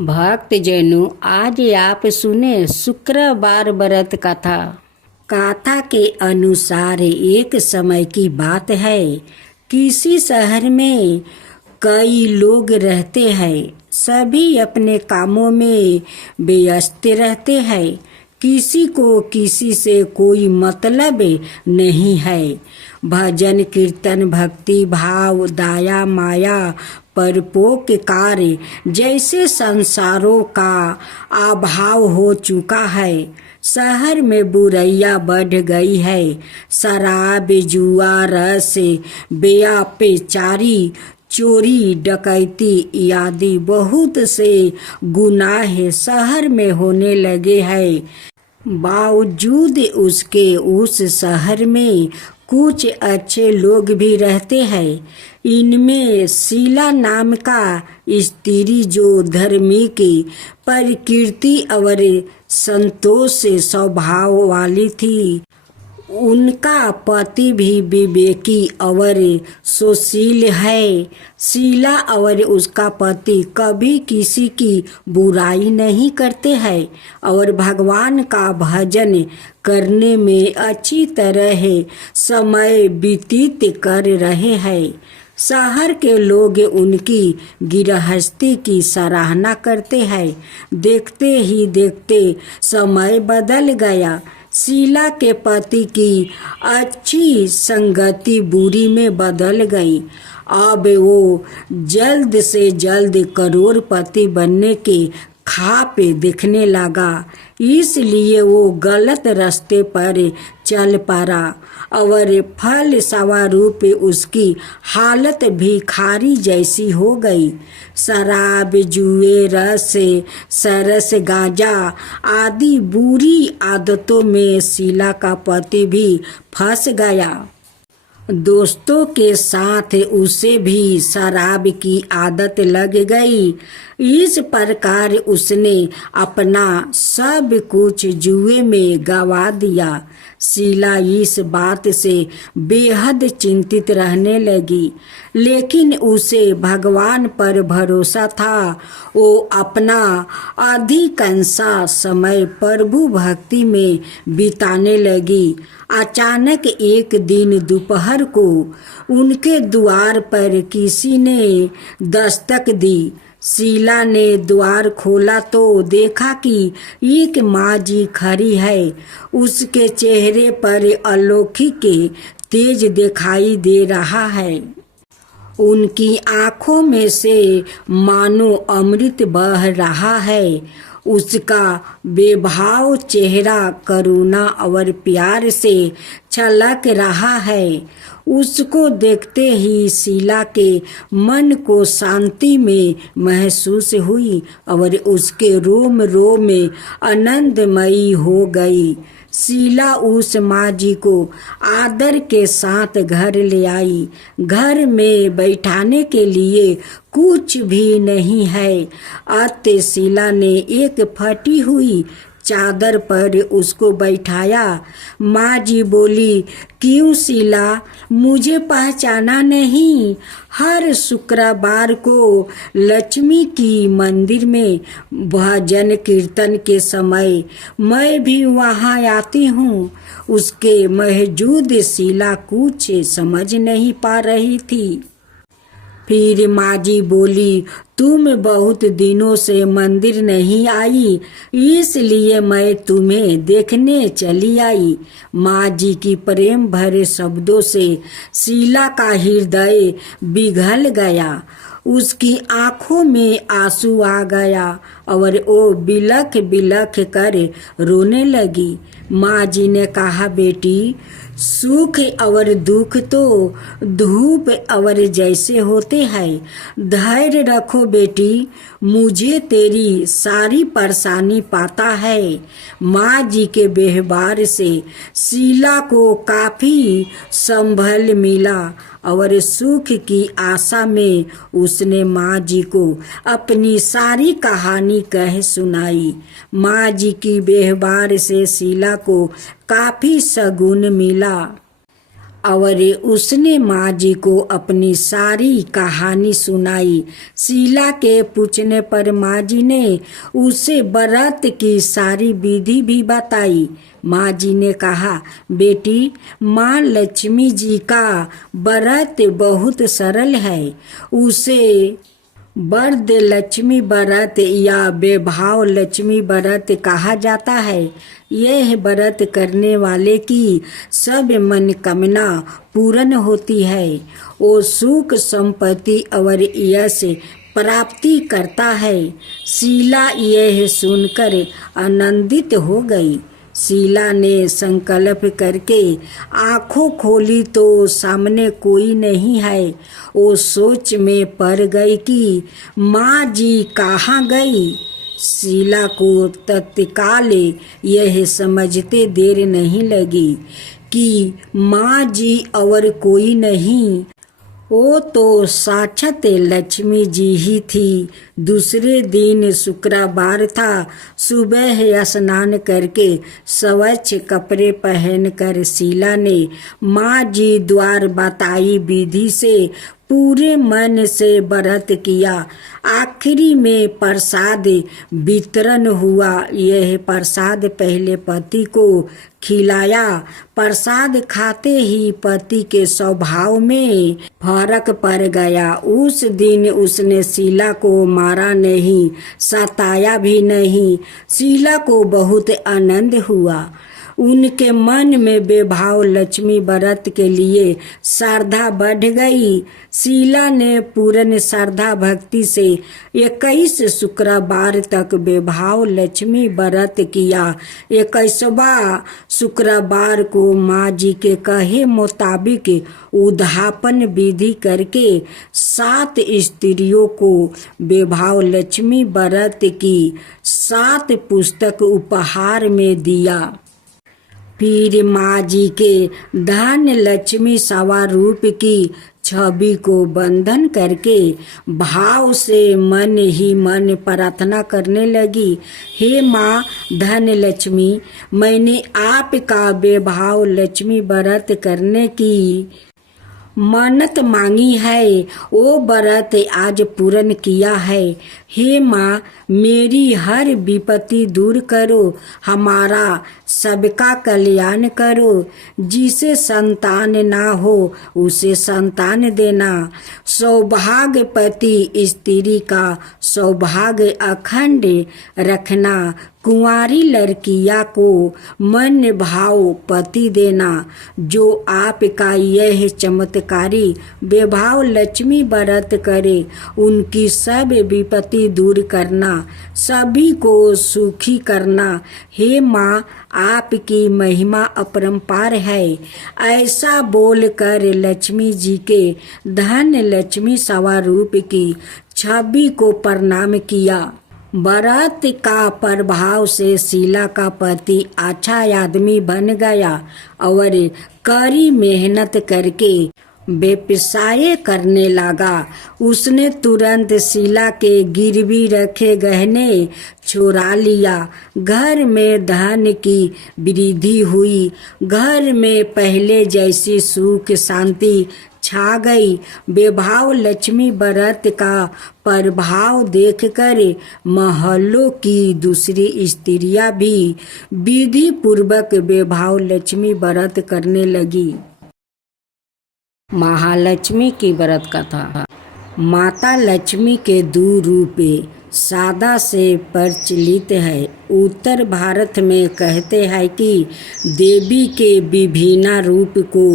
भक्तजनों, आज आप सुने शुक्रवार व्रत कथा। कथा के अनुसार एक समय की बात है। किसी शहर में कई लोग रहते हैं। सभी अपने कामों में व्यस्त रहते हैं। किसी को किसी से कोई मतलब नहीं है। भजन कीर्तन, भक्ति भाव, दया माया, परोपकार जैसे संसारों का अभाव हो चुका है। शहर में बुराइयां बढ़ गई है। शराब, जुआ, रस, बेचारी, चोरी, डकैती आदि बहुत से गुनाह शहर में होने लगे हैं। बावजूद उसके उस शहर में कुछ अच्छे लोग भी रहते हैं। इनमें शीला नाम का स्त्री जो धार्मिक प्रकृति और संतोष स्वभाव वाली थी, उनका पति भी विवेकी और सुशील है। शीला और उसका पति कभी किसी की बुराई नहीं करते हैं और भगवान का भजन करने में अच्छी तरह समय व्यतीत कर रहे हैं। शहर के लोग उनकी गृहस्थी की सराहना करते हैं। देखते ही देखते समय बदल गया। शीला के पति की अच्छी संगति बुरी में बदल गई। अब वो जल्द से जल्द करोड़पति बनने के ख्वाब देखने लगा। इसलिए वो गलत रास्ते पर चल पड़ा और फलस्वरूप उसकी हालत भिखारी जैसी हो गई। शराब, जुए, रस, सरस, गांजा आदि बुरी आदतों में शीला का पति भी फंस गया। दोस्तों के साथ उसे भी शराब की आदत लग गई। इस प्रकार उसने अपना सब कुछ जुए में गंवा दिया। शीला इस बात से बेहद चिंतित रहने लगी, लेकिन उसे भगवान पर भरोसा था। वो अपना अधिकांश समय प्रभु भक्ति में बिताने लगी। अचानक एक दिन दोपहर को उनके द्वार पर किसी ने दस्तक दी। शीला ने द्वार खोला तो देखा कि एक माँ जी खड़ी है। उसके चेहरे पर अलौकिक तेज दिखाई दे रहा है। उनकी आंखों में से मानो अमृत बह रहा है। उसका बेभाव चेहरा करुणा और प्यार से छलक रहा है। उसको देखते ही शीला के मन को शांति में महसूस हुई और उसके रोम रोम में आनंदमयी हो गई। शीला उस माँ जी को आदर के साथ घर ले आई। घर में बैठाने के लिए कुछ भी नहीं है। अतः शीला ने एक फटी हुई चादर पर उसको बैठाया। माँ जी बोली, क्यों शीला, मुझे पहचाना नहीं? हर शुक्रवार को लक्ष्मी की मंदिर में भजन कीर्तन के समय मैं भी वहाँ आती हूँ। उसके मौजूद शीला कुछ समझ नहीं पा रही थी। फिर माँ जी बोली, तुम बहुत दिनों से मंदिर नहीं आई, इसलिए मैं तुम्हें देखने चली आई। माँ जी की प्रेम भरे शब्दों से शीला का हृदय पिघल गया। उसकी आंखों में आंसू आ गया और वो बिलख बिलख कर रोने लगी। माँ जी ने कहा, बेटी, सुख और दुख तो धूप और जैसे होते हैं। धैर्य रखो बेटी, मुझे तेरी सारी परेशानी पता है। माँ जी के व्यवहार से शीला को काफी संभल मिला और सुख की आशा में उसने माँ जी को अपनी सारी कहानी कह सुनाई। माँ जी की व्यवहार से शीला को काफी सगुन मिला। और उसने माँ जी को अपनी सारी कहानी सुनाई। शीला के पूछने पर माँ जी ने उसे व्रत की सारी विधि भी बताई। माँ जी ने कहा, बेटी, माँ लक्ष्मी जी का व्रत बहुत सरल है। उसे वरद लक्ष्मी व्रत या वैभव लक्ष्मी व्रत कहा जाता है। यह व्रत करने वाले की सब मनोकामना पूर्ण होती है। वो सुख संपत्ति और यश प्राप्ति करता है। शीला यह सुनकर आनंदित हो गई। शीला ने संकल्प करके आंखों खोली तो सामने कोई नहीं है। वो सोच में पड़ गई कि माँ जी कहाँ गई। शीला को तत्काल यह समझते देर नहीं लगी कि माँ जी और कोई नहीं, वो तो साक्षात लक्ष्मी जी ही थी। दूसरे दिन शुक्रवार था। सुबह स्नान करके स्वच्छ कपड़े पहनकर शीला ने माँ जी द्वारा बताई विधि से पूरे मन से व्रत किया। आखिरी में प्रसाद वितरण हुआ। यह प्रसाद पहले पति को खिलाया। प्रसाद खाते ही पति के स्वभाव में फर्क पड़ गया। उस दिन उसने शीला को मारा नहीं, सताया भी नहीं। शीला को बहुत आनंद हुआ। उनके मन में वैभव लक्ष्मी व्रत के लिए श्रद्धा बढ़ गई। शीला ने पूर्ण श्रद्धा भक्ति से 21 शुक्रवार तक वैभव लक्ष्मी व्रत किया। 21वां शुक्रवार को माँ जी के कहे मुताबिक उद्यापन विधि करके 7 स्त्रियों को वैभव लक्ष्मी व्रत की 7 पुस्तक उपहार में दिया। फिर माँ जी के धन लक्ष्मी स्वरूप की छवि को बंधन करके भाव से मन ही मन प्रार्थना करने लगी। हे माँ धन लक्ष्मी, मैंने आपका वैभव लक्ष्मी व्रत करने की मन्नत मांगी है। वो व्रत आज पूर्ण किया है। हे माँ, मेरी हर विपत्ति दूर करो, हमारा सबका कल्याण करो। जिसे संतान ना हो उसे संतान देना। सौभाग्यपति स्त्री का सौभाग्य अखंड रखना। कुंवारी लड़कियां को मन भाव पति देना। जो आपका यह चमत्कारी वैभव लक्ष्मी व्रत करे, उनकी सब विपत्ति दूर करना, सभी को सुखी करना। हे माँ, आपकी महिमा अपरंपार है। ऐसा बोलकर लक्ष्मी जी के धन लक्ष्मी स्वरूप की छवि को प्रणाम किया। व्रत का प्रभाव से शीला का पति अच्छा आदमी बन गया और कड़ी मेहनत करके व्यवसाय करने लगा। उसने तुरंत शीला के गिरवी रखे गहने चुरा लिया। घर में धन की वृद्धि हुई। घर में पहले जैसी सुख शांति छा गई। वैभव लक्ष्मी व्रत का प्रभाव देखकर महलों की दूसरी स्त्रियां भी विधि पूर्वक वैभव लक्ष्मी व्रत करने लगी। महालक्ष्मी की व्रत कथा। माता लक्ष्मी के 2 रूप सादा से प्रचलित है। उत्तर भारत में कहते हैं कि देवी के विभिन्न रूप को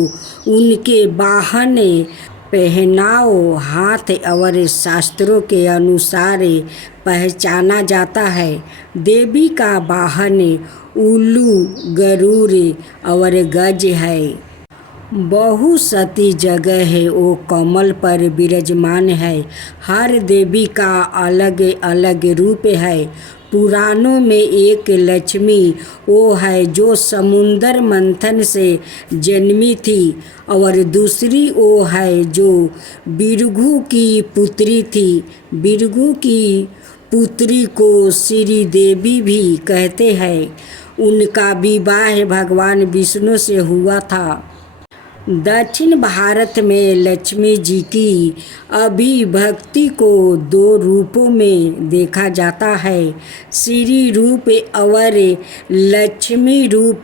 उनके वाहन, पहनाव, हाथ और शास्त्रों के अनुसार पहचाना जाता है। देवी का वाहन उल्लू, गरुड़ और गज है। बहुसती जगह है, वो कमल पर विराजमान है। हर देवी का अलग अलग रूप है। पुराणों में एक लक्ष्मी वो है जो समुद्र मंथन से जन्मी थी और दूसरी वो है जो भृगु की पुत्री थी। भृगु की पुत्री को श्री देवी भी कहते हैं। उनका विवाह भगवान विष्णु से हुआ था। दक्षिण भारत में लक्ष्मी जी की अभिभक्ति को दो रूपों में देखा जाता है, श्री रूप और लक्ष्मी रूप।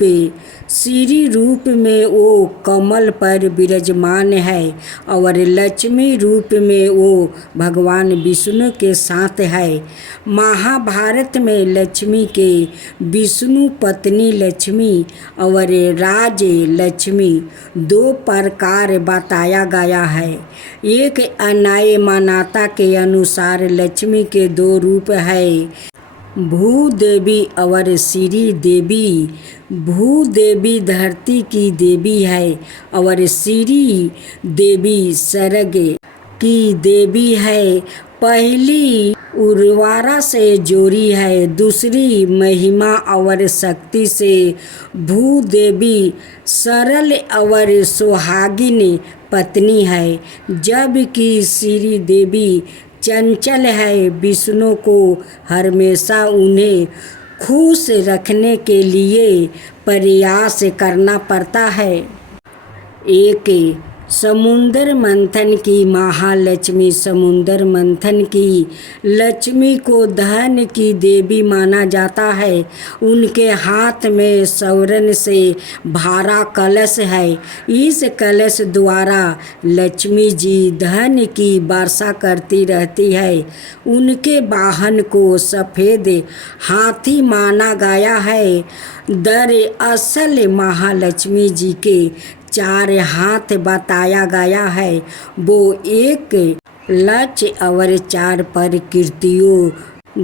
श्री रूप में वो कमल पर विराजमान है और लक्ष्मी रूप में वो भगवान विष्णु के साथ है। महाभारत में लक्ष्मी के विष्णु पत्नी लक्ष्मी और राज लक्ष्मी दो प्रकार बताया गया है। एक अन्याय मान्यता के अनुसार लक्ष्मी के दो रूप है, भूदेवी और श्री देवी। भूदेवी धरती की देवी है और श्री देवी स्वर्ग की देवी है। पहली उर्वरा से जोड़ी है, दूसरी महिमा और शक्ति से। भूदेवी सरल और सुहागिन पत्नी है, जबकि श्री देवी चंचल है। विष्णु को हमेशा उन्हें खुश रखने के लिए प्रयास करना पड़ता है। एक समुद्र मंथन की महालक्ष्मी। समुद्र मंथन की लक्ष्मी को धन की देवी माना जाता है। उनके हाथ में स्वर्ण से भरा कलश है। इस कलश द्वारा लक्ष्मी जी धन की वर्षा करती रहती है। उनके वाहन को सफ़ेद हाथी माना गया है। दरअसल महालक्ष्मी जी के चार हाथ बताया गया है। वो एक लक्ष्य और चार प्रकृतियों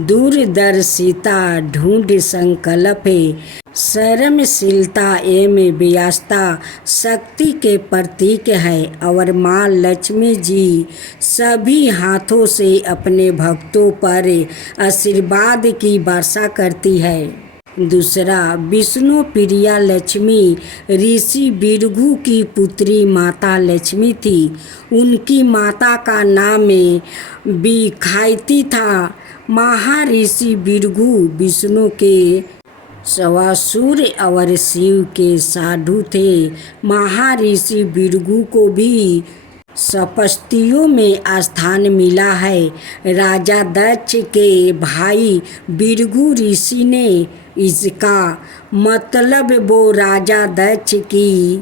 दूरदर्शिता, ढूंढ संकल्प, शर्मशीलता एवं व्यवस्था शक्ति के प्रतीक है। और माँ लक्ष्मी जी सभी हाथों से अपने भक्तों पर आशीर्वाद की वर्षा करती है। दूसरा, विष्णु प्रिया लक्ष्मी ऋषि भृगु की पुत्री माता लक्ष्मी थी। उनकी माता का नाम बिखायती था। महर्षि भृगु विष्णु के सवासुर और शिव के साधु थे। महर्षि भृगु को भी सपस्तियों में स्थान मिला है। राजा दक्ष के भाई भृगु ऋषि ने इसका मतलब वो राजा दक्ष की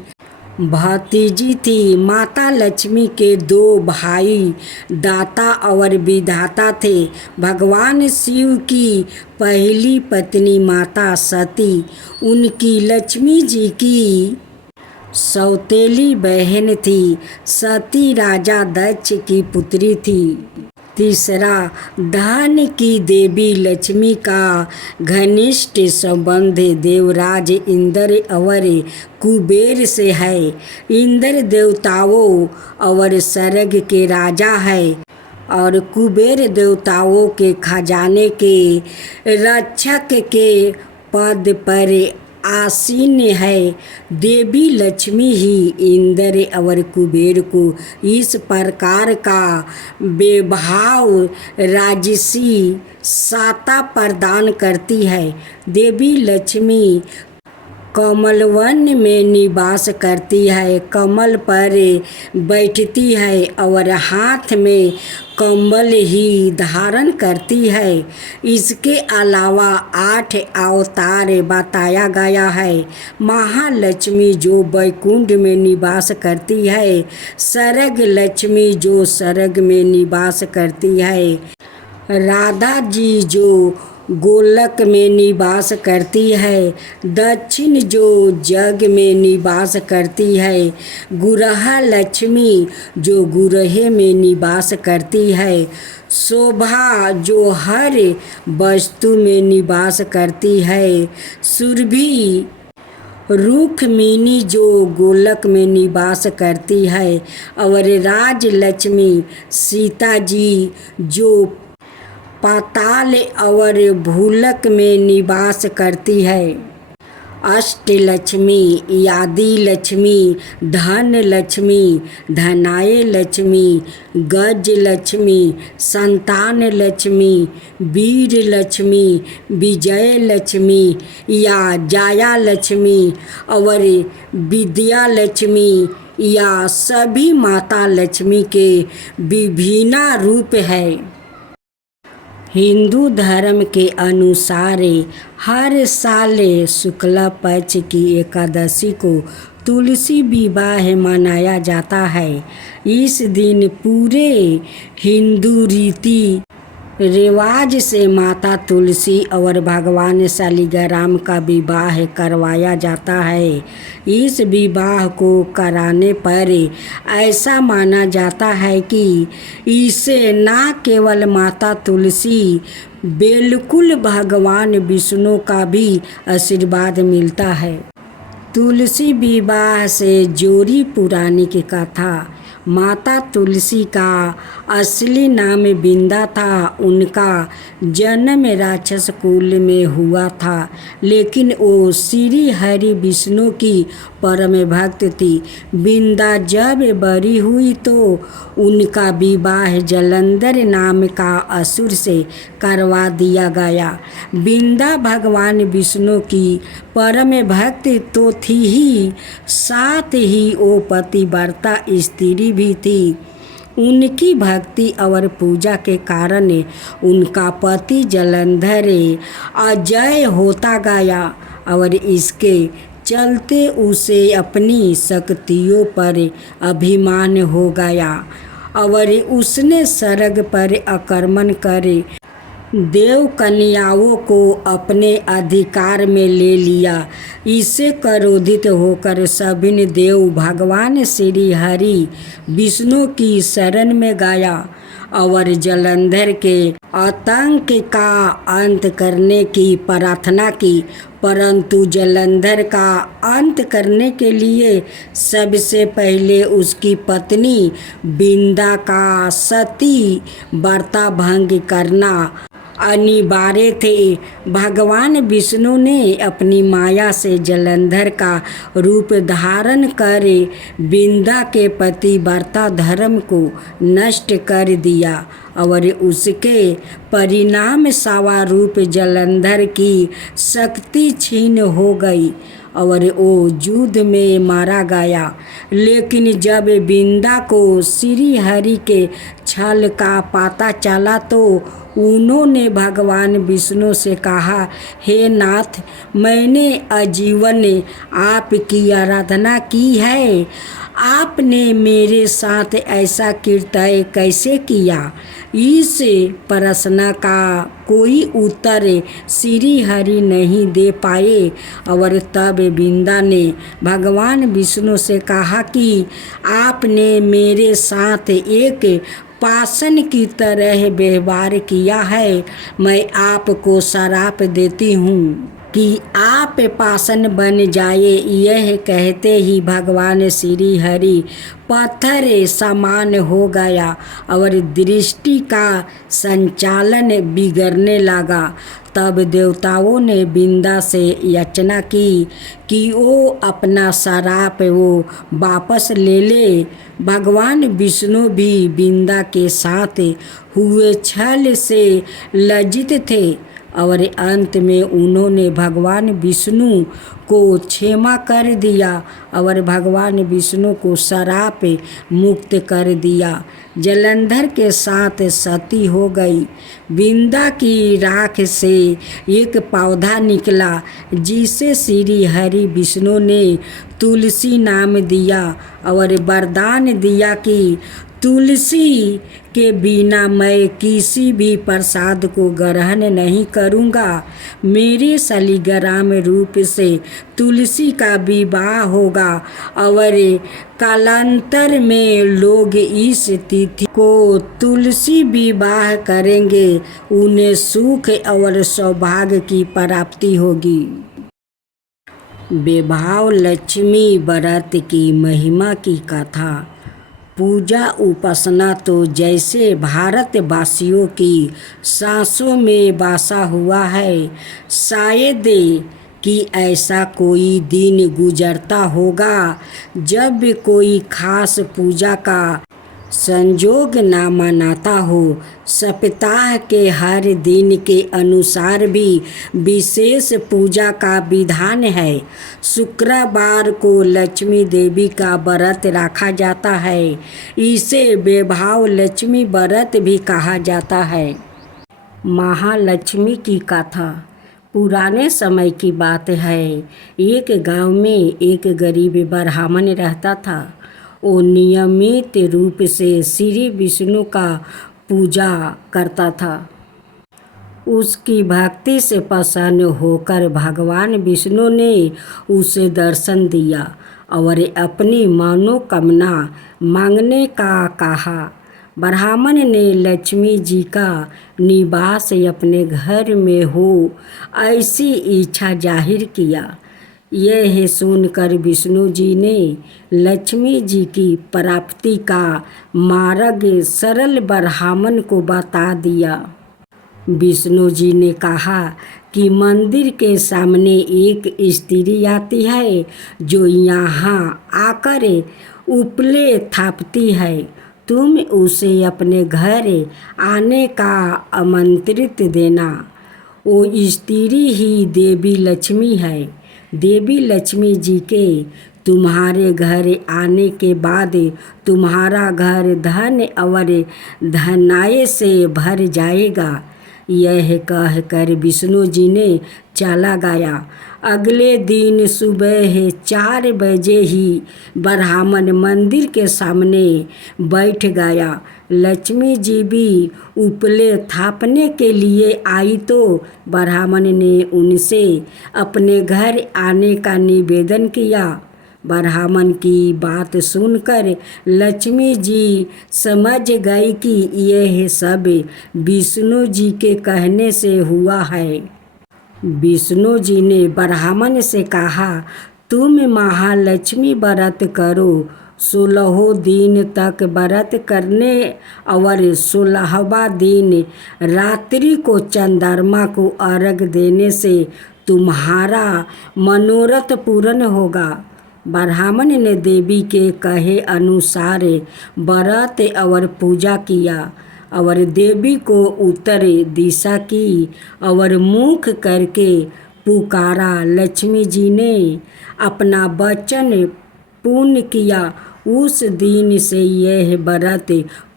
भतीजी थी। माता लक्ष्मी के दो भाई दाता और विधाता थे। भगवान शिव की पहली पत्नी माता सती उनकी लक्ष्मी जी की सौतेली बहन थी। सती राजा दक्ष की पुत्री थी। तीसरा, धन की देवी लक्ष्मी का घनिष्ठ संबंध देवराज इंद्र और कुबेर से है। इंद्र देवताओं और स्वर्ग के राजा है और कुबेर देवताओं के खजाने के रक्षक के पद पर आसीन है। देवी लक्ष्मी ही इंद्र और कुबेर को इस प्रकार का वैभव राजसी सत्ता प्रदान करती है। देवी लक्ष्मी कमलवन में निवास करती है, कमल पर बैठती है और हाथ में कमल ही धारण करती है। इसके अलावा 8 अवतार बताया गया है। महालक्ष्मी जो वैकुंठ में निवास करती है, स्वर्ग लक्ष्मी जो स्वर्ग में निवास करती है, राधा जी जो गोलक में निवास करती है, दक्षिण जो जग में निवास करती है, गुरहा लक्ष्मी जो गुरहे में निवास करती है, शोभा जो हर वस्तु में निवास करती है, सुरभि रुक्मिणी जो गोलक में निवास करती है और राजलक्ष्मी सीता जी जो पाताल और भूलक में निवास करती है। अष्टलक्ष्मी, आदि लक्ष्मी, धन लक्ष्मी, धनाय लक्ष्मी, गज लक्ष्मी, संतान लक्ष्मी, वीर लक्ष्मी, विजय लक्ष्मी या जाया लक्ष्मी और विद्या लक्ष्मी या सभी माता लक्ष्मी के विभिन्न रूप है। हिंदू धर्म के अनुसार हर साल शुक्ल पक्ष की एकादशी को तुलसी विवाह मनाया जाता है। इस दिन पूरे हिंदू रीति रिवाज से माता तुलसी और भगवान शालिग्राम का विवाह करवाया जाता है। इस विवाह को कराने पर ऐसा माना जाता है कि इससे न केवल माता तुलसी बिल्कुल भगवान विष्णु का भी आशीर्वाद मिलता है। तुलसी विवाह से जोड़ी पौराणिक कथा। माता तुलसी का असली नाम बिंदा था। उनका जन्म राक्षस कुल में हुआ था, लेकिन वो श्री हरि विष्णु की परम भक्त थी। बिंदा जब बड़ी हुई तो उनका विवाह जलंधर नाम का असुर से करवा दिया गया। बिंदा भगवान विष्णु की परम भक्त तो थी ही, साथ ही वो पतिव्रता स्त्री भी थी। उनकी भक्ति और पूजा के कारण उनका पति जलंधर अजय होता गया और इसके चलते उसे अपनी शक्तियों पर अभिमान हो गया और उसने स्वर्ग पर आक्रमण कर देव कन्याओं को अपने अधिकार में ले लिया। इससे क्रोधित होकर सभी देव भगवान श्री हरि विष्णु की शरण में गया और जलंधर के आतंक का अंत करने की प्रार्थना की। परंतु जलंधर का अंत करने के लिए सबसे पहले उसकी पत्नी बिंदा का सती व्रता भंग करना अनिवार्य थे। भगवान विष्णु ने अपनी माया से जलंधर का रूप धारण कर बिंदा के पतिव्रता धर्म को नष्ट कर दिया और उसके परिणाम स्वरूप जलंधर की शक्ति छीन हो गई और वो युद्ध में मारा गया। लेकिन जब बिंदा को श्री हरि के छल का पता चला तो उन्होंने भगवान विष्णु से कहा, हे नाथ, मैंने आजीवन आपकी आराधना की है, आपने मेरे साथ ऐसा कृत्य कैसे किया? इस प्रश्न का कोई उत्तर श्री हरि नहीं दे पाए और तब बिंदा ने भगवान विष्णु से कहा कि आपने मेरे साथ एक पाषाण की तरह व्यवहार किया है। मैं आपको श्राप देती हूँ कि आप पाषाण बन जाए। यह कहते ही भगवान श्री हरि पत्थर समान हो गया और दृष्टि का संचालन बिगड़ने लगा। तब देवताओं ने बिंदा से याचना की कि वो अपना श्राप वापस ले ले। भगवान विष्णु भी बिंदा के साथ हुए छल से लज्जित थे और अंत में उन्होंने भगवान विष्णु को क्षमा कर दिया और भगवान विष्णु को श्राप मुक्त कर दिया। जलंधर के साथ सती हो गई। बिंदा की राख से एक पौधा निकला जिसे श्री हरि विष्णु ने तुलसी नाम दिया और वरदान दिया कि तुलसी के बिना मैं किसी भी प्रसाद को ग्रहण नहीं करूँगा। मेरे शालिग्राम रूप से तुलसी का विवाह होगा और कालांतर में लोग इस तिथि को तुलसी विवाह करेंगे। उन्हें सुख और सौभाग्य की प्राप्ति होगी। वैभव लक्ष्मी व्रत की महिमा की कथा। पूजा उपासना तो जैसे भारतवासियों की सांसों में बसा हुआ है। शायद कि ऐसा कोई दिन गुजरता होगा जब कोई खास पूजा का संजोग ना मनाता हो। सप्ताह के हर दिन के अनुसार भी विशेष पूजा का विधान है। शुक्रवार को लक्ष्मी देवी का व्रत रखा जाता है। इसे वैभव लक्ष्मी व्रत भी कहा जाता है। महालक्ष्मी की कथा। पुराने समय की बात है। एक गांव में एक गरीब ब्राह्मण रहता था। वो नियमित रूप से श्री विष्णु का पूजा करता था। उसकी भक्ति से प्रसन्न होकर भगवान विष्णु ने उसे दर्शन दिया और अपनी मनोकामना मांगने का कहा। ब्राह्मण ने लक्ष्मी जी का निवास अपने घर में हो ऐसी इच्छा जाहिर किया। यह सुनकर विष्णु जी ने लक्ष्मी जी की प्राप्ति का मार्ग सरल ब्राह्मण को बता दिया। विष्णु जी ने कहा कि मंदिर के सामने एक स्त्री आती है जो यहाँ आकर उपले थापती है। तुम उसे अपने घर आने का आमंत्रित देना। वो स्त्री ही देवी लक्ष्मी है। देवी लक्ष्मी जी के तुम्हारे घर आने के बाद तुम्हारा घर धन और धनाय से भर जाएगा। यह कहकर विष्णु जी ने चला गया। अगले दिन सुबह 4 बजे ही ब्राह्मण मंदिर के सामने बैठ गया। लक्ष्मी जी भी उपले थापने के लिए आई तो ब्राह्मण ने उनसे अपने घर आने का निवेदन किया। ब्राह्मण की बात सुनकर लक्ष्मी जी समझ गई कि यह सब विष्णु जी के कहने से हुआ है। विष्णु जी ने ब्राह्मण से कहा, तुम महालक्ष्मी व्रत करो। 16 दिन तक व्रत करने और 16वां दिन रात्रि को चंद्रमा को अर्घ देने से तुम्हारा मनोरथ पूर्ण होगा। ब्राह्मण ने देवी के कहे अनुसार व्रत और पूजा किया और देवी को उत्तर दिशा की और मुख करके पुकारा। लक्ष्मी जी ने अपना वचन पूर्ण किया। उस दिन से यह व्रत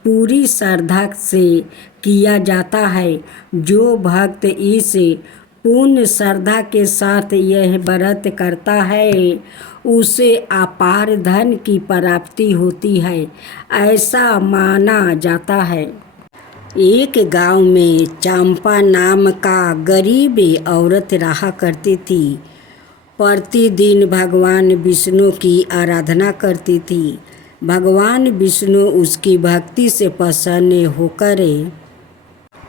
पूरी श्रद्धा से किया जाता है। जो भक्त इस पूर्ण श्रद्धा के साथ यह व्रत करता है उसे अपार धन की प्राप्ति होती है, ऐसा माना जाता है। एक गांव में चंपा नाम का गरीब औरत रहा करती थी। प्रतिदिन भगवान विष्णु की आराधना करती थी। भगवान विष्णु उसकी भक्ति से प्रसन्न होकर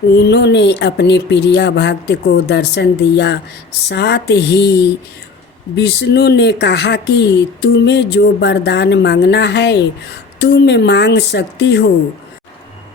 उन्होंने अपने प्रिय भक्त को दर्शन दिया। साथ ही विष्णु ने कहा कि तुम्हें जो वरदान मांगना है तुम मांग सकती हो।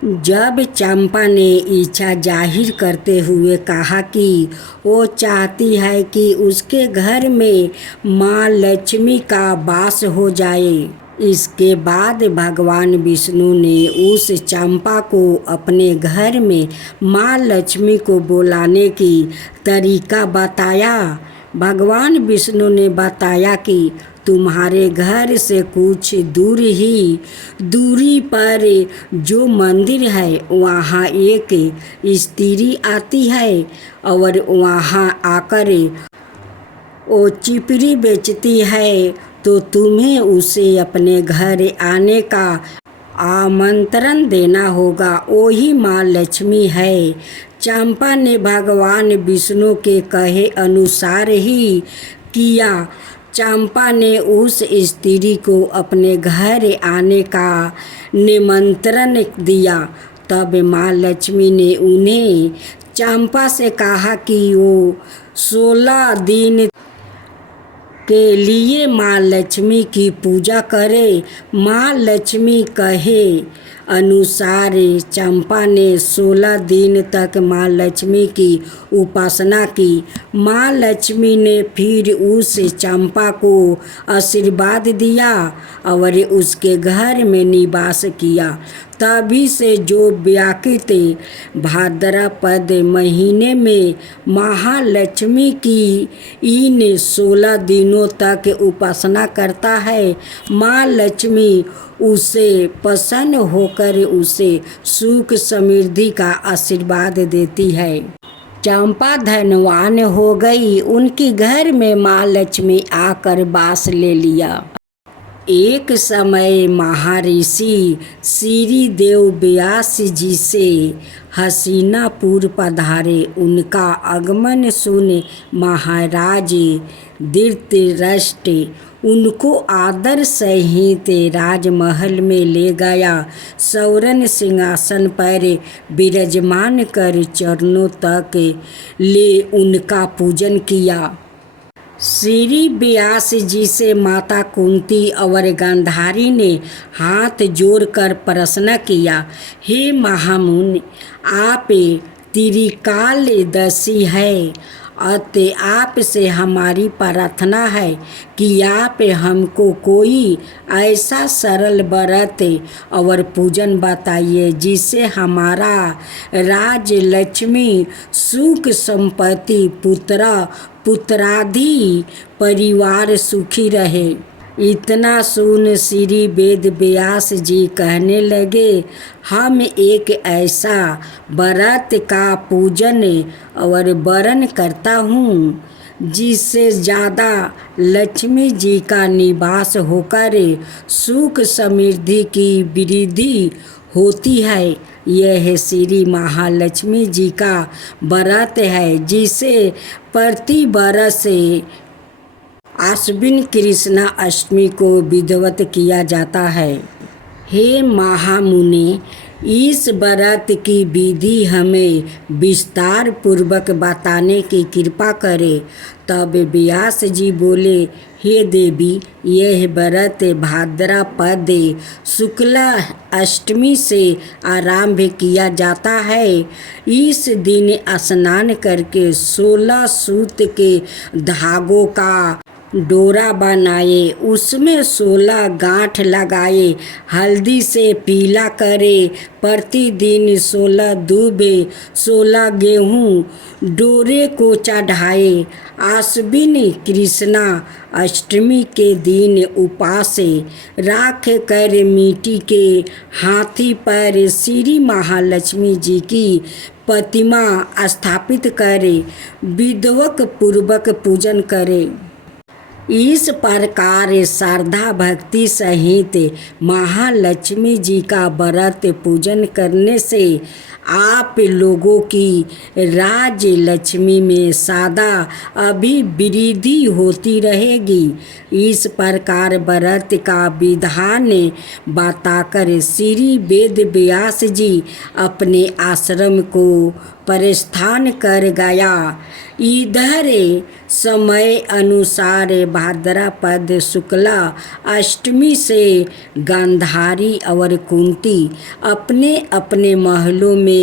जब चंपा ने इच्छा जाहिर करते हुए कहा कि वो चाहती है कि उसके घर में माँ लक्ष्मी का वास हो जाए, इसके बाद भगवान विष्णु ने उस चंपा को अपने घर में माँ लक्ष्मी को बुलाने की तरीका बताया। भगवान विष्णु ने बताया कि तुम्हारे घर से कुछ दूरी पर जो मंदिर है वहाँ एक स्त्री आती है और वहाँ आकर वो चिपरी बेचती है, तो तुम्हें उसे अपने घर आने का आमंत्रण देना होगा। वही माँ लक्ष्मी है। चंपा ने भगवान विष्णु के कहे अनुसार ही किया। चंपा ने उस स्त्री को अपने घर आने का निमंत्रण दिया। तब माँ लक्ष्मी ने उन्हें चंपा से कहा कि वो 16 दिन के लिए माँ लक्ष्मी की पूजा करे। माँ लक्ष्मी कहे अनुसार चंपा ने 16 दिन तक माँ लक्ष्मी की उपासना की। माँ लक्ष्मी ने फिर उस चंपा को आशीर्वाद दिया और उसके घर में निवास किया। तभी से जो व्यक्ति भाद्रपद महीने में महालक्ष्मी की इन 16 दिनों तक उपासना करता है, माँ लक्ष्मी उसे प्रसन्न होकर उसे सुख समृद्धि का आशीर्वाद देती है। चंपा धनवान हो गई। उनके घर में माँ लक्ष्मी आकर वास ले लिया। एक समय महर्षि श्री देव व्यास जी से हस्तिनापुर पधारे। उनका आगमन सुन महाराज धृतराष्ट्र उनको आदर सहित राजमहल में ले गया। स्वर्ण सिंहासन पर विराजमान कर चरणों तक ले उनका पूजन किया। श्री व्यास जी से माता कुंती और गांधारी ने हाथ जोड़कर प्रश्न किया, हे महामुनि, आप त्रिकालदर्शी है, अतः आपसे हमारी प्रार्थना है कि आप हमको कोई ऐसा सरल व्रत और पूजन बताइए जिससे हमारा राज लक्ष्मी सुख संपत्ति पुत्रादि परिवार सुखी रहे। इतना सुन श्री वेद व्यास जी कहने लगे, हम एक ऐसा व्रत का पूजन और वरण करता हूँ जिससे ज़्यादा लक्ष्मी जी का निवास होकर सुख समृद्धि की वृद्धि होती है। यह श्री महालक्ष्मी जी का व्रत है जिसे प्रति वर्ष आश्विन कृष्ण अष्टमी को विधिवत किया जाता है। हे महामुनि, इस व्रत की विधि हमें विस्तार पूर्वक बताने की कृपा करें। तब व्यास जी बोले, हे देवी, यह व्रत भाद्रपद शुक्ल अष्टमी से आरंभ किया जाता है। इस दिन स्नान करके 16 सूत के धागों का डोरा बनाए, उसमें 16 गांठ लगाए, हल्दी से पीला करे, प्रतिदिन 16 दूब 16 गेहूँ डोरे को चढ़ाए। आश्विन कृष्णा अष्टमी के दिन उपवास रख कर मिट्टी के हाथी पर श्री महालक्ष्मी जी की प्रतिमा स्थापित करे, विधिवत पूर्वक पूजन करे। इस प्रकार श्रद्धा भक्ति सहित महालक्ष्मी जी का व्रत पूजन करने से आप लोगों की राज लक्ष्मी में सदा अभिवृद्धि होती रहेगी। इस प्रकार व्रत का विधान बताकर श्री वेद व्यास जी अपने आश्रम को प्रस्थान कर गया। इधर समय अनुसार भाद्रपद शुक्ला अष्टमी से गांधारी और कुंती अपने अपने महलों में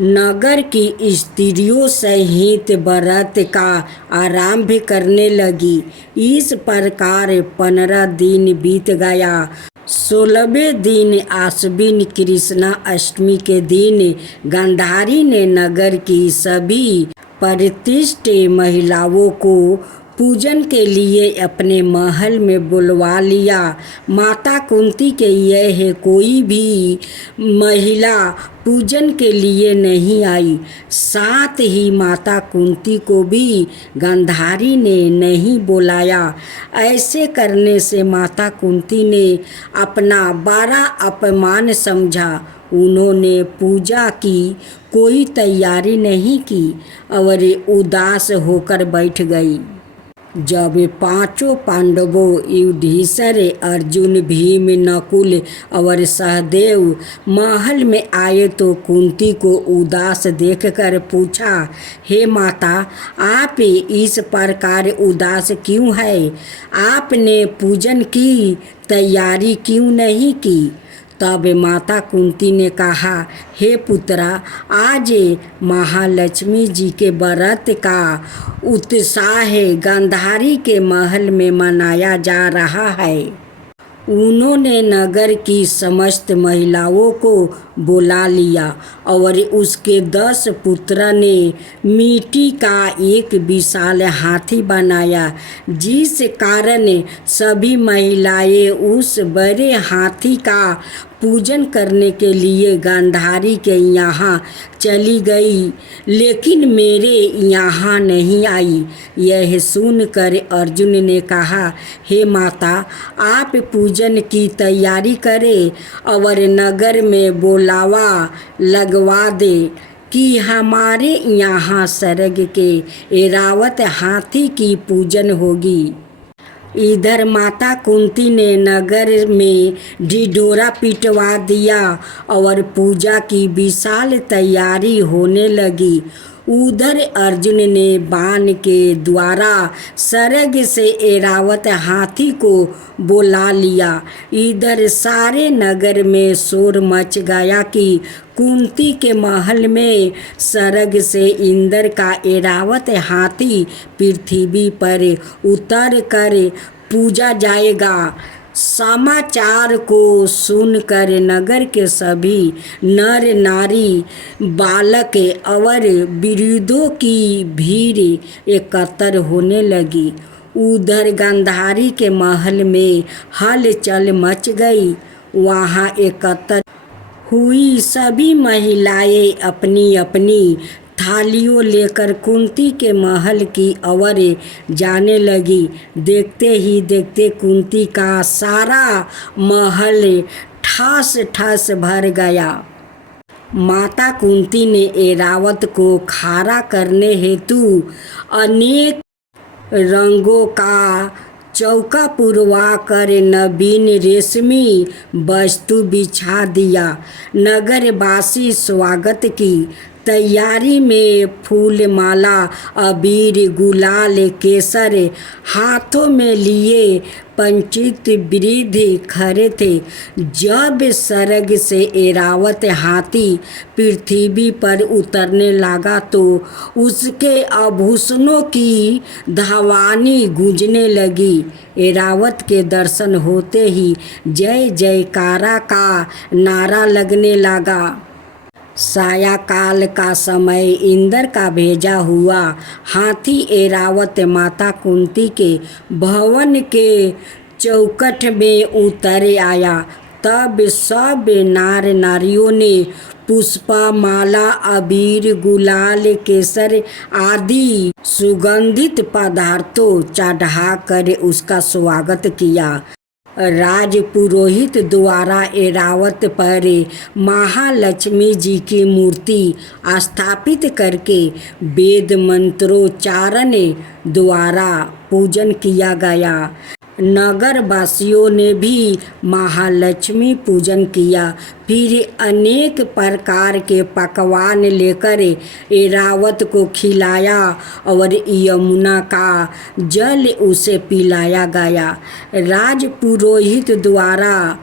नगर की स्त्रियों सहित व्रत का आरंभ करने लगी। इस प्रकार 15 दिन बीत गया। 16वें दिन आश्विन कृष्णा अष्टमी के दिन गांधारी ने नगर की सभी प्रतिष्ठित महिलाओं को पूजन के लिए अपने महल में बुलवा लिया। माता कुंती के यह कोई भी महिला पूजन के लिए नहीं आई। साथ ही माता कुंती को भी गांधारी ने नहीं बुलाया। ऐसे करने से माता कुंती ने अपना बड़ा अपमान समझा। उन्होंने पूजा की कोई तैयारी नहीं की और उदास होकर बैठ गई। जब पांचों पांडवों युधिष्ठिर, अर्जुन, भीम, नकुल और सहदेव महल में आए तो कुंती को उदास देखकर पूछा, हे माता, आप इस प्रकार उदास क्यों है? आपने पूजन की तैयारी क्यों नहीं की? तब माता कुंती ने कहा, हे पुत्रा, आज महालक्ष्मी जी के व्रत का उत्साह गांधारी के महल में मनाया जा रहा है। उन्होंने नगर की समस्त महिलाओं को बुला लिया और उसके 10 पुत्र ने मिट्टी का एक विशाल हाथी बनाया, जिस कारण सभी महिलाएं उस बड़े हाथी का पूजन करने के लिए गांधारी के यहाँ चली गई, लेकिन मेरे यहाँ नहीं आई। यह सुनकर अर्जुन ने कहा, हे माता, आप पूजन की तैयारी करें और नगर में बुलावा लगवा दे कि हमारे यहाँ सरग के ऐरावत हाथी की पूजन होगी। इधर माता कुंती ने नगर में ढिढोरा पिटवा दिया और पूजा की विशाल तैयारी होने लगी। उधर अर्जुन ने बाण के द्वारा सरग से ऐरावत हाथी को बुला लिया। इधर सारे नगर में शोर मच गया कि कुंती के महल में सरग से इंद्र का ऐरावत हाथी पृथ्वी पर उतर कर पूजा जाएगा। समाचार को सुनकर नगर के सभी नर नारी, बालक और वृद्धों की भीड़ एकत्र होने लगी। उधर गांधारी के महल में हलचल मच गई। वहाँ एकत्र हुई सभी महिलाएं अपनी अपनी थालियों लेकर कुंती के महल की ओर जाने लगी। देखते ही देखते कुंती का सारा महल ठास ठास भर गया। माता कुंती ने ऐरावत को खड़ा करने हेतु अनेक रंगों का चौका पुरवा कर नवीन रेशमी वस्तु बिछा दिया। नगरवासी स्वागत की तैयारी में फूल माला, अबीर, गुलाल, केसर हाथों में लिए पंचित वृद्ध खड़े थे। जब सरग से ऐरावत हाथी पृथ्वी पर उतरने लगा तो उसके आभूषणों की ध्वनि गूंजने लगी। ऐरावत के दर्शन होते ही जय जयकारा का नारा लगने लगा। सायंकाल का समय इंद्र का भेजा हुआ हाथी ऐरावत माता कुंती के भवन के चौखट में उतर आया। तब सब नार नारियों ने पुष्पा माला, अबीर, गुलाल, केसर आदि सुगंधित पदार्थों चढ़ाकर उसका स्वागत किया। राजपुरोहित द्वारा ऐरावत पर महालक्ष्मी जी की मूर्ति स्थापित करके वेद मंत्रोच्चारण द्वारा पूजन किया गया। नगर वासियों ने भी महालक्ष्मी पूजन किया। फिर अनेक प्रकार के पकवान लेकर ऐरावत को खिलाया और यमुना का जल उसे पिलाया गया। राजपुरोहित द्वारा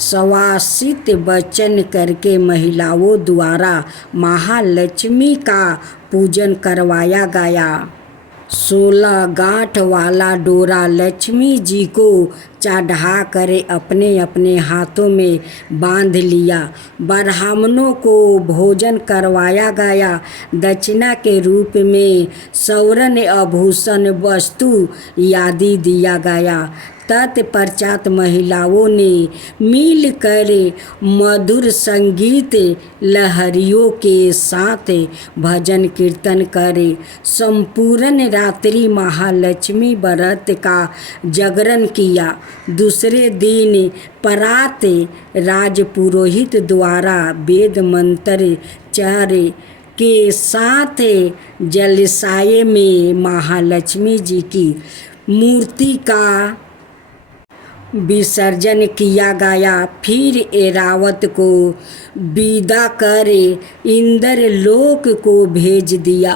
सुवासित वचन करके महिलाओं द्वारा महालक्ष्मी का पूजन करवाया गया। 16 गांठ वाला डोरा लक्ष्मी जी को चढ़ा कर अपने अपने हाथों में बांध लिया। ब्राह्मणों को भोजन करवाया गया। दक्षिणा के रूप में स्वर्ण आभूषण वस्तु आदि दिया गया। तत्पश्चात महिलाओं ने मिलकर मधुर संगीत लहरियों के साथ भजन कीर्तन करे संपूर्ण रात्रि महालक्ष्मी व्रत का जागरण किया। दूसरे दिन प्रात राजपुरोहित द्वारा वेद मंत्र चार्य के साथ जलाशय में महालक्ष्मी जी की मूर्ति का विसर्जन किया गया। फिर ऐरावत को विदा कर इंद्र लोक को भेज दिया।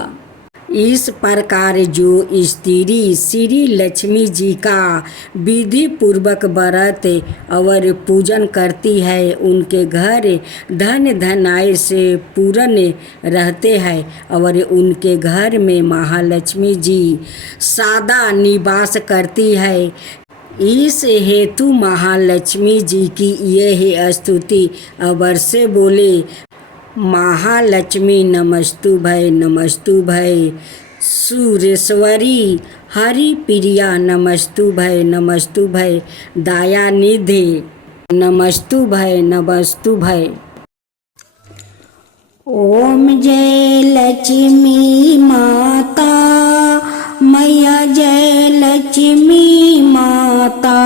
इस प्रकार जो स्त्री श्री लक्ष्मी जी का विधि पूर्वक व्रत और पूजन करती है, उनके घर धन धनाय से पूर्ण रहते हैं और उनके घर में महालक्ष्मी जी सदा निवास करती है। इस हेतु महालक्ष्मी जी की यह स्तुति अवश्य बोले, महालक्ष्मी नमस्तुभय नमस्तुभय, सुरेश्वरी हरि प्रिया नमस्तुभय नमस्तुभय, दयानिधे नमस्तुभय नमस्तुभय। ओम जय लक्ष्मी माता, मैया जय लक्ष्मी माता,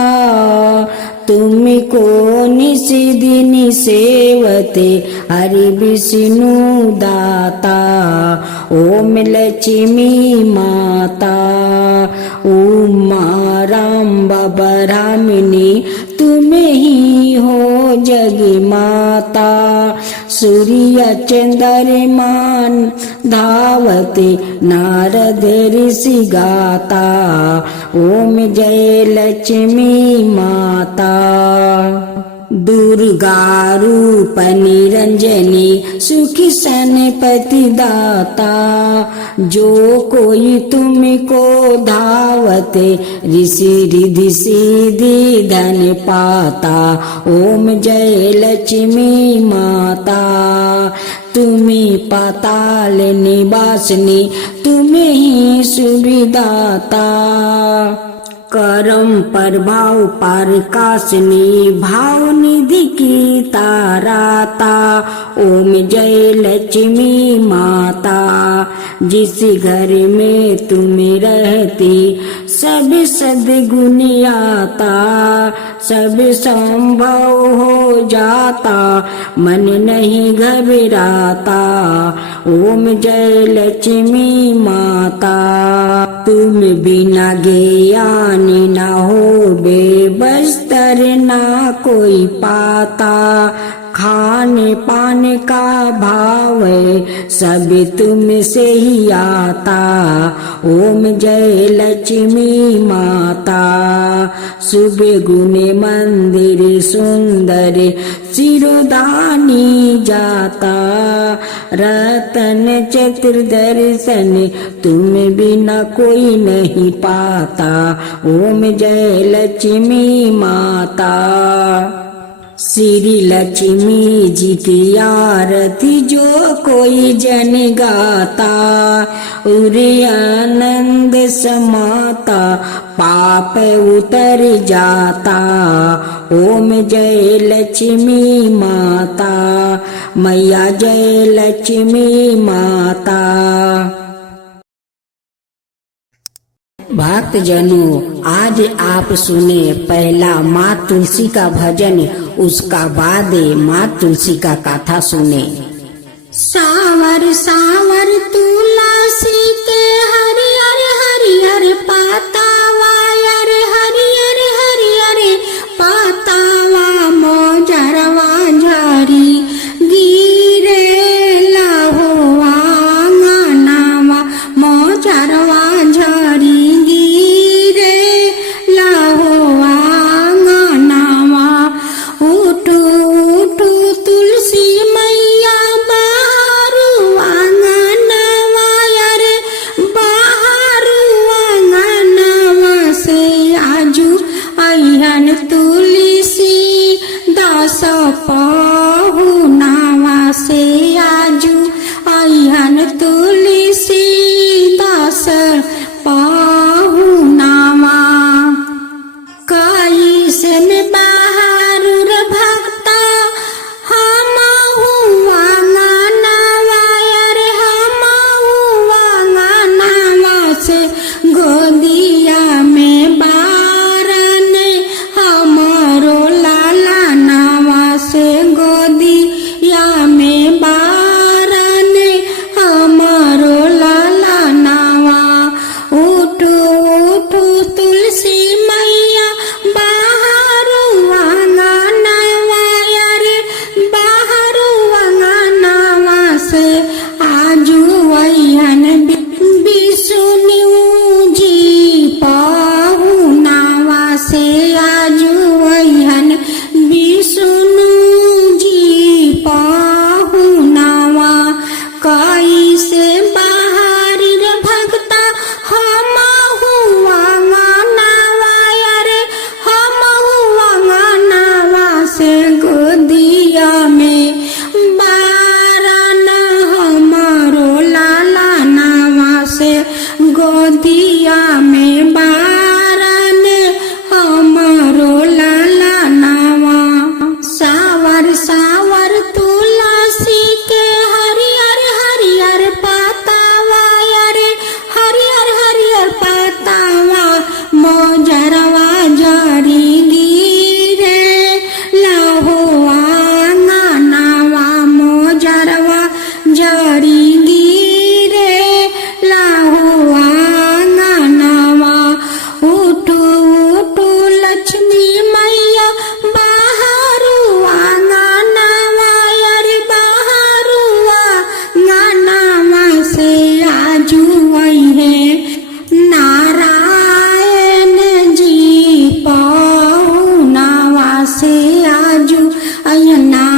तुमको निस दिन सेवते हरि विष्णु दाता। ओम लक्ष्मी माता, उमा राम ब्रह्मणी, तुम ही हो जग माता। सूर्य चंद्रमान धावते नारद ऋषि गाता। ओम जय लक्ष्मी माता, दुर्गा रूप निरंजनी, सुखी सनपति दाता। जो कोई तुमको धावते ऋषि रिधि सिद्धि धन पाता। ओम जय लक्ष्मी माता, तुम्हें पाताल निवासिनी, तुम्हें ही सुविदाता। करम प्रभाव प्रकाशनी, भाव निधि की ताराता। ओम जय लक्ष्मी माता, जिस घर में तुम रहती सब सद्गुण आता। सब संभव हो जाता, मन नहीं घबराता। ओम जय लक्ष्मी माता, तुम बिना ज्ञान ना हो बेबस्तर ना कोई पाता। खाने पाने का भाव सब तुम से ही आता। ओम जय लक्ष्मी माता, शुभ गुण मंदिर सुंदर सिरोधानी जाता। रतन चतुर्दर्शन तुम बिना कोई नहीं पाता। ओम जय लक्ष्मी माता, श्री लक्ष्मी जी की आरती जो कोई जन गाता। उरे आनंद समाता, पाप उतर जाता। ओम जय लक्ष्मी माता, मैया जय लक्ष्मी माता। भक्त जनों, आज आप सुने पहला माँ तुलसी का भजन, उसका बाद माँ तुलसी का कथा सुने। सावर सावर तुलसी के हरियर हरियर पातावा, यार हरियर हरियर पातावा। मोजरवा झारी गिरे लाहो आंगनावा, मोजरवा झारी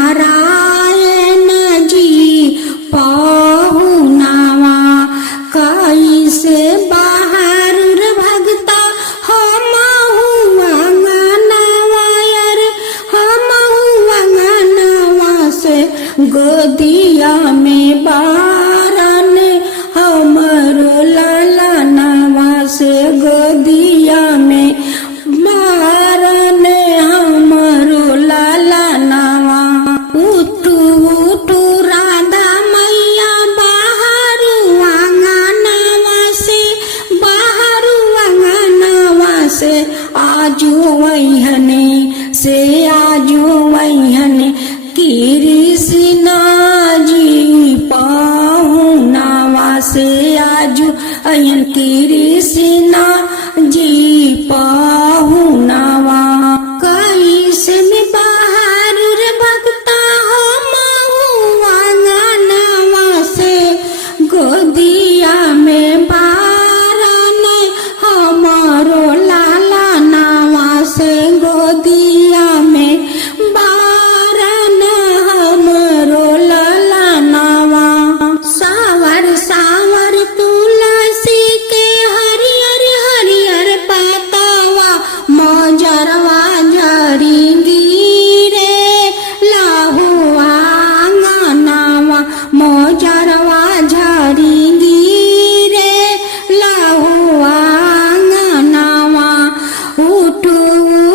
नारायण जी पाहुनावा कैसे बहारुर भगता हम अंगनवायर हम अंगनवा से गोदिया में बारन हमरो लाला नवा से गोदिया में बारन हमरो लाला नवा उठू उठू राधा मैया बाहरु अंगनवा से आजू वैहने से आजू वैहने कृष्णा जी पाहुनावा से आजू अयन कृष्णा जी पाहुनावा कैसे में बहारुर भक्ता हम अंगनवा से गोदिया में बारन हमारो लाला नावा से गोदिया में बारन हमरो लाला नावा सावर सावर तुलसी के हरियर हरियर पतावा मोजरवा झरी गिरे लाहुआ अंगनवा मोजरवा झरी गिरे लाहुआ अंगनवा उठू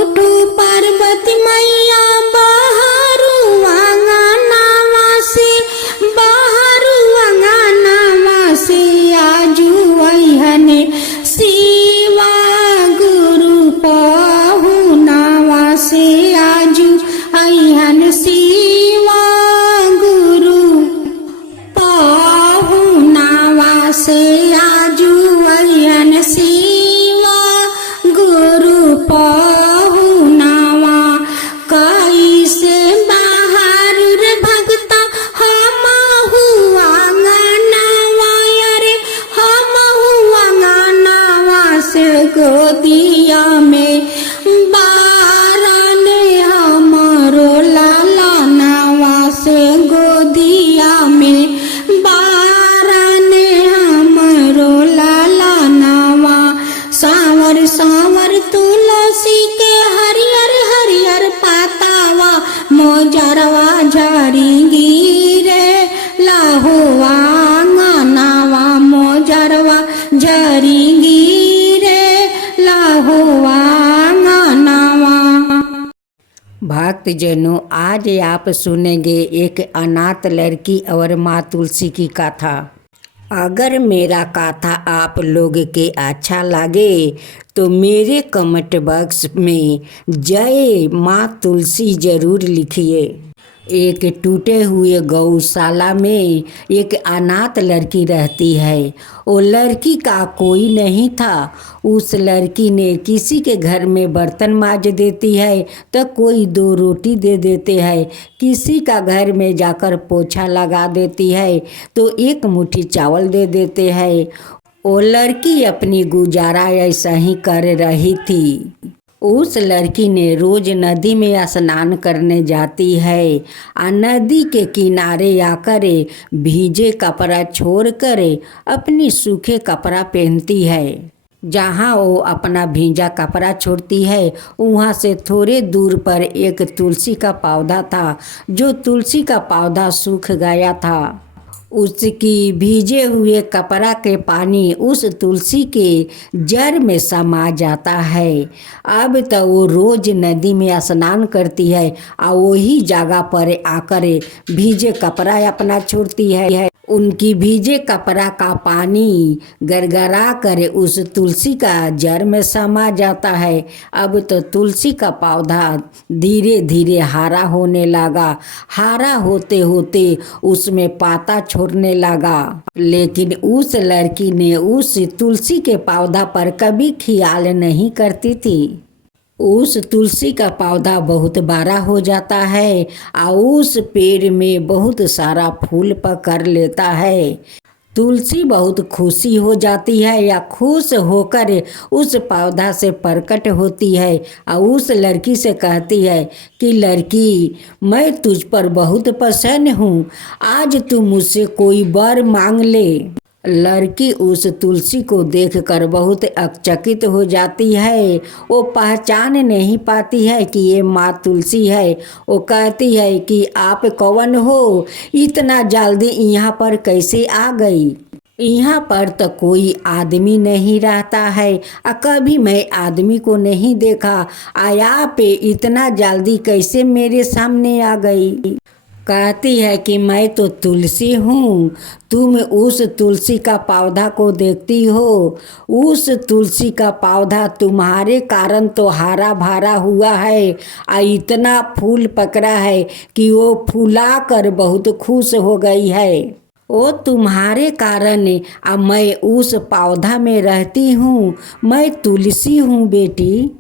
उठू पार्वती मैया बाहरु अंगनवा से आजू वैहने शिवा गुरु पाहुनावा से आजू अहन शिवा गुरु पाहुनावा से आजू अहन शिवा गुरु पाहुनावा कैसे बहारुर भगता हम अंगनवा अरे हम अंगनवा से गोदिया में बारन हमरो लाला नवा से गोदिया में बारन हमरो लाला नवा सावर सावर तुलसी के हरियर हरियर पातावा मोजरवा झरी गिरे लाहुआ अंगनवा मोजरवा झरी गिरे लाहुआ अंगनवा। भक्तजनों, आज आप सुनेंगे एक अनाथ लड़की और माँ तुलसी की कथा। अगर मेरा कथा आप लोग के अच्छा लगे तो मेरे कमेंट बॉक्स में जय माँ तुलसी जरूर लिखिए। एक टूटे हुए गौशाला में एक अनाथ लड़की रहती है। वो लड़की का कोई नहीं था। उस लड़की ने किसी के घर में बर्तन मांज देती है तो कोई 2 रोटी दे देते हैं, किसी का घर में जाकर पोछा लगा देती है तो 1 मुट्ठी चावल दे देते हैं। वो लड़की अपनी गुजारा ऐसा ही कर रही थी। उस लड़की ने रोज नदी में स्नान करने जाती है। नदी के किनारे आकर भीजे कपड़ा छोड़कर अपनी सूखे कपड़ा पहनती है। जहाँ वो अपना भीजा कपड़ा छोड़ती है वहाँ से थोड़े दूर पर एक तुलसी का पौधा था। जो तुलसी का पौधा सूख गया था, उसकी भीजे हुए कपड़ा के पानी उस तुलसी के जड़ में समा जाता है। अब तो वो रोज नदी में स्नान करती है और वही जगह पर आकर भीजे कपड़ा अपना छोड़ती है। उनकी भीजे कपड़ा का पानी गरगरा कर उस तुलसी का जड़ में समा जाता है। अब तो तुलसी का पौधा धीरे धीरे हरा होने लगा। हरा होते होते उसमें पाता छोड़ने लगा। लेकिन उस लड़की ने उस तुलसी के पौधा पर कभी ख्याल नहीं करती थी। उस तुलसी का पौधा बहुत बड़ा हो जाता है और उस पेड़ में बहुत सारा फूल पकड़ लेता है। तुलसी बहुत खुशी हो जाती है या खुश होकर उस पौधा से प्रकट होती है और उस लड़की से कहती है कि लड़की, मैं तुझ पर बहुत प्रसन्न हूँ, आज तू मुझसे कोई वर मांग ले। लड़की उस तुलसी को देखकर बहुत अचकित हो जाती है। वो पहचान नहीं पाती है कि ये माँ तुलसी है। वो कहती है कि आप कौन हो, इतना जल्दी यहाँ पर कैसे आ गई? यहाँ पर तो कोई आदमी नहीं रहता है, कभी मैं आदमी को नहीं देखा, आया पे इतना जल्दी कैसे मेरे सामने आ गई? कहती है कि मैं तो तुलसी हूँ, तुम उस तुलसी का पौधा को देखती हो, उस तुलसी का पौधा तुम्हारे कारण तो हरा भरा हुआ है और इतना फूल पकड़ा है कि वो फूला कर बहुत खुश हो गई है। वो तुम्हारे कारण अब मैं उस पौधा में रहती हूँ, मैं तुलसी हूँ बेटी।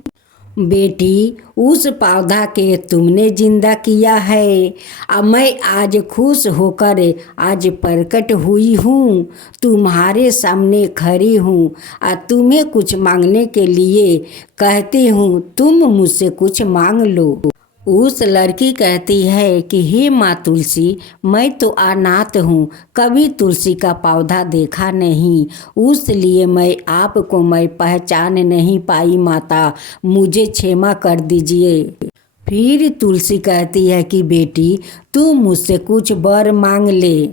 बेटी, उस पौधा के तुमने जिंदा किया है, अब मैं आज खुश होकर आज प्रकट हुई हूँ, तुम्हारे सामने खड़ी हूँ और तुम्हें कुछ मांगने के लिए कहती हूँ, तुम मुझसे कुछ मांग लो। उस लड़की कहती है कि हे माँ तुलसी, मैं तो अनाथ हूँ, कभी तुलसी का पौधा देखा नहीं, उसलिए मैं पहचान नहीं पाई माता, मुझे क्षमा कर दीजिए। फिर तुलसी कहती है कि बेटी, तू मुझसे कुछ वर मांग ले।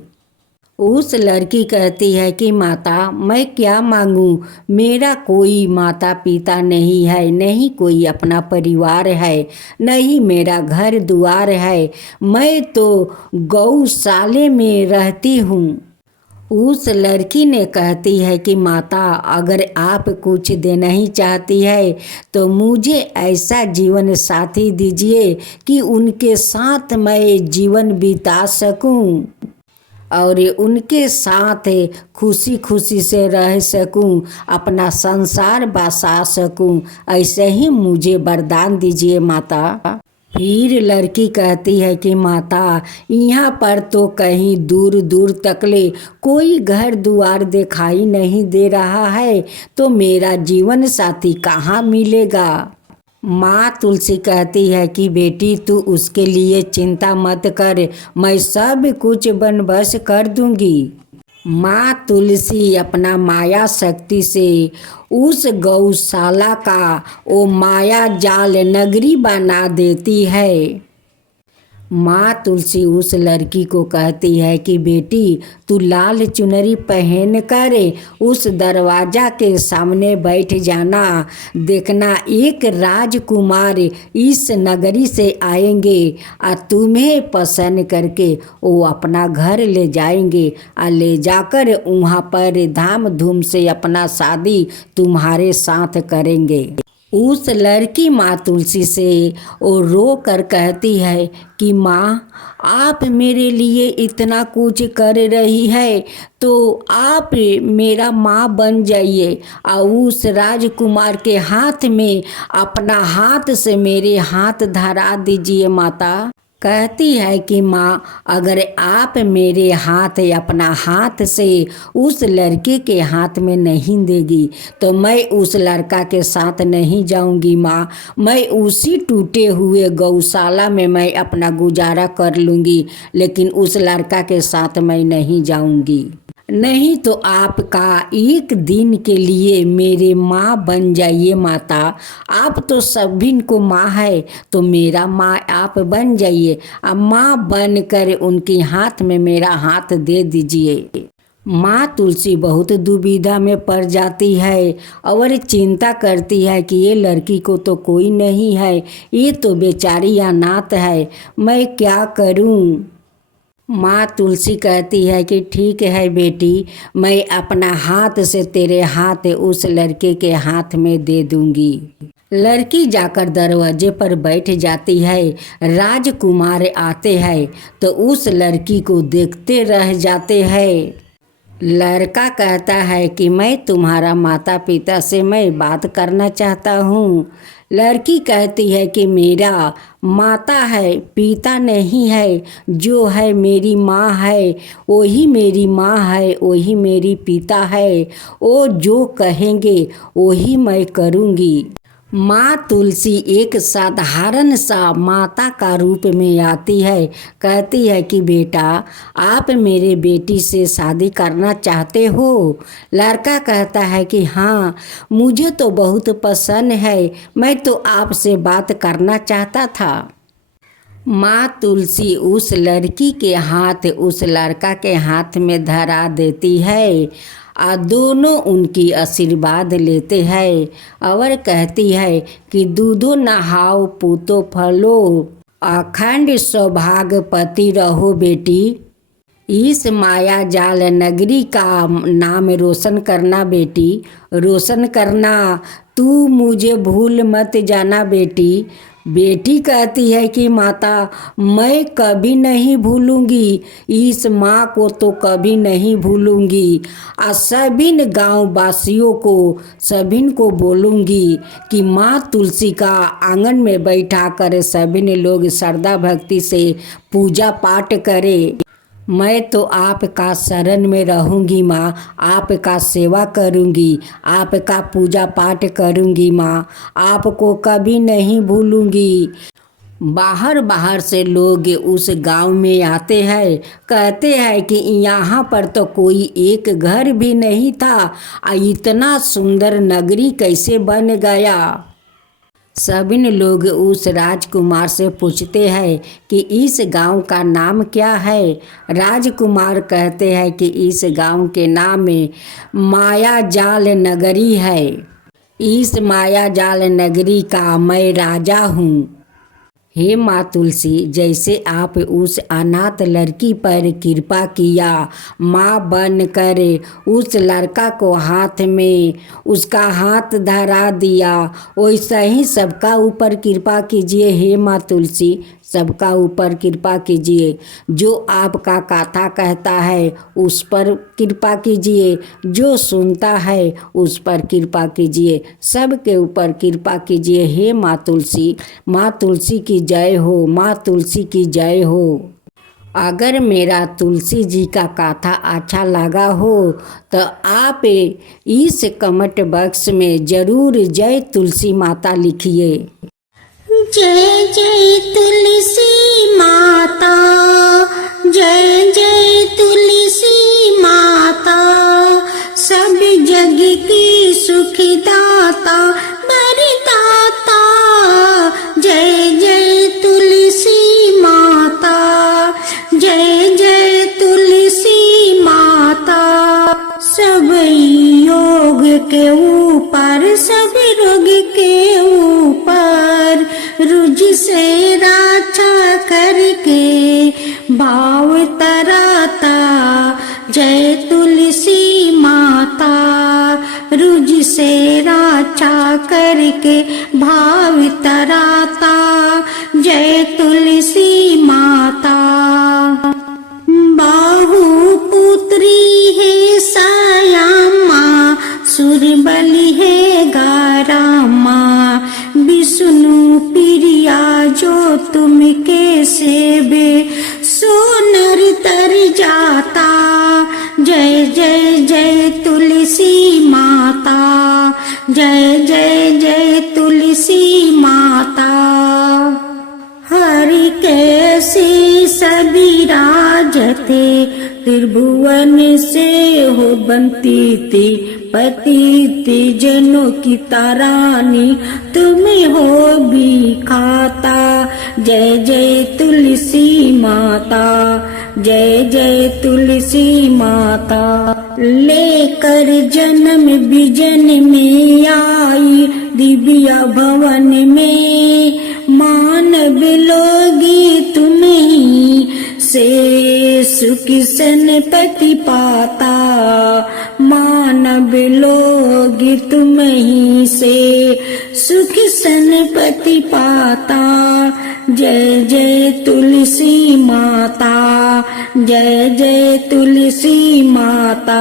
उस लड़की कहती है कि माता, मैं क्या मांगूं, मेरा कोई माता पिता नहीं है, नहीं कोई अपना परिवार है, नहीं मेरा घर द्वार है, मैं तो गौशाले में रहती हूँ। उस लड़की ने कहती है कि माता, अगर आप कुछ देना ही चाहती है तो मुझे ऐसा जीवन साथी दीजिए कि उनके साथ मैं जीवन बिता सकूं और उनके साथ खुशी खुशी से रह सकूं, अपना संसार बसा सकूं, ऐसे ही मुझे वरदान दीजिए माता। फिर लड़की कहती है कि माता, यहाँ पर तो कहीं दूर दूर तकले कोई घर द्वार दिखाई नहीं दे रहा है, तो मेरा जीवन साथी कहाँ मिलेगा? माँ तुलसी कहती है कि बेटी, तू उसके लिए चिंता मत कर, मैं सब कुछ बंदोबस्त कर दूंगी। माँ तुलसी अपना माया शक्ति से उस गौशाला का वो माया जाल नगरी बना देती है। माँ तुलसी उस लड़की को कहती है कि बेटी, तू लाल चुनरी पहन कर उस दरवाजा के सामने बैठ जाना, देखना एक राजकुमार इस नगरी से आएंगे और तुम्हें पसंद करके वो अपना घर ले जाएंगे और ले जाकर वहाँ पर धाम धूम से अपना शादी तुम्हारे साथ करेंगे। उस लड़की माँ तुलसी से वो रो कर कहती है कि माँ, आप मेरे लिए इतना कुछ कर रही है तो आप मेरा माँ बन जाइए और उस राजकुमार के हाथ में अपना हाथ से मेरे हाथ धरा दीजिए। माता कहती है कि माँ, अगर आप मेरे हाथ अपना हाथ से उस लड़के के हाथ में नहीं देगी तो मैं उस लड़का के साथ नहीं जाऊंगी। माँ, मैं उसी टूटे हुए गौशाला में मैं अपना गुजारा कर लूँगी, लेकिन उस लड़का के साथ मैं नहीं जाऊंगी। नहीं तो आपका एक दिन के लिए मेरे माँ बन जाइए। माता, आप तो सभी को माँ है, तो मेरा माँ आप बन जाइए। अब माँ बनकर उनके हाथ में मेरा हाथ दे दीजिए। माँ तुलसी बहुत दुविधा में पड़ जाती है और चिंता करती है कि ये लड़की को तो कोई नहीं है, ये तो बेचारी अनाथ है, मैं क्या करूँ? माँ तुलसी कहती है कि ठीक है बेटी, मैं अपना हाथ से तेरे हाथ उस लड़के के हाथ में दे दूंगी। लड़की जाकर दरवाजे पर बैठ जाती है। राजकुमार आते हैं तो उस लड़की को देखते रह जाते हैं। लड़का कहता है कि मैं तुम्हारा माता पिता से मैं बात करना चाहता हूँ। लड़की कहती है कि मेरा माता है, पिता नहीं है। जो है मेरी माँ है, वही मेरी माँ है, वही मेरी पिता है। वो जो कहेंगे वही मैं करूँगी। माँ तुलसी एक साधारण सा माता का रूप में आती है। कहती है कि बेटा, आप मेरे बेटी से शादी करना चाहते हो? लड़का कहता है कि हाँ, मुझे तो बहुत पसंद है, मैं तो आपसे बात करना चाहता था। माँ तुलसी उस लड़की के हाथ उस लड़का के हाथ में धरा देती है और दोनों उनकी आशीर्वाद लेते हैं और कहती है कि दूधो नहाओ पूतो फलो, अखंड सौभाग्यवती रहो बेटी। इस माया जाल नगरी का नाम रोशन करना बेटी, रोशन करना। तू मुझे भूल मत जाना बेटी। बेटी कहती है कि माता, मैं कभी नहीं भूलूंगी, इस माँ को तो कभी नहीं भूलूंगी। और सभी गांव वासियों को सभी को बोलूंगी कि माँ तुलसी का आंगन में बैठा कर सभी लोग श्रद्धा भक्ति से पूजा पाठ करें। मैं तो आपका शरण में रहूँगी माँ, आपका सेवा करूँगी, आपका पूजा पाठ करूँगी माँ, आपको कभी नहीं भूलूँगी। बाहर बाहर से लोग उस गांव में आते हैं। कहते हैं कि यहाँ पर तो कोई एक घर भी नहीं था, इतना सुंदर नगरी कैसे बन गया। सभी लोग उस राजकुमार से पूछते हैं कि इस गांव का नाम क्या है। राजकुमार कहते हैं कि इस गांव के नाम में माया जाल नगरी है। इस माया जाल नगरी का मैं राजा हूँ। हे माँ तुलसी, जैसे आप उस अनाथ लड़की पर कृपा किया, माँ बन कर उस लड़का को हाथ में उसका हाथ धरा दिया, वैसा ही सबका ऊपर कृपा कीजिए। हे माँ तुलसी, सबका ऊपर कृपा कीजिए। जो आपका कथा कहता है उस पर कृपा कीजिए, जो सुनता है उस पर कृपा कीजिए, सबके ऊपर कृपा कीजिए। हे माँ तुलसी, माँ तुलसी की जय हो, माँ तुलसी की जय हो। अगर मेरा तुलसी जी का कथा अच्छा लगा हो तो आप इस कमेंट बॉक्स में ज़रूर जय तुलसी माता लिखिए। जय जय तुलसी माता, जय जय तुलसी माता, सब जग की सुखदाता वरदाता। जय जय तुलसी माता, जय जय तुलसी माता। सब योग के ऊपर, सब रोग के ऊपर रुझ से रक्षा करके भाव तराता। जय तुलसी माता, रुझ से रक्षा करके भाव तराता। जय तुलसी माता। बाहु पुत्री है सायामा, सुरबली है गारामा। विष्णु प्रिया जो तुम के सेवे, सोनर तर जाता। जय जय जय तुलसी माता, जय जय जय तुलसी माता। हरि कैसे सभी राजते, त्रिभुवन से हो बनती थी। पति जनों की तारानी, तुम्हें हो भी खाता। जय जय तुलसी माता, जय जय तुलसी माता। लेकर जन्म बिजन में आई, दिव्या भवन में मानव लोगी तुम्हें से सुख सनपति पाता, मानव लोग तुम ही से सुख सनपति पाता। जय जय तुलसी माता, जय जय तुलसी माता।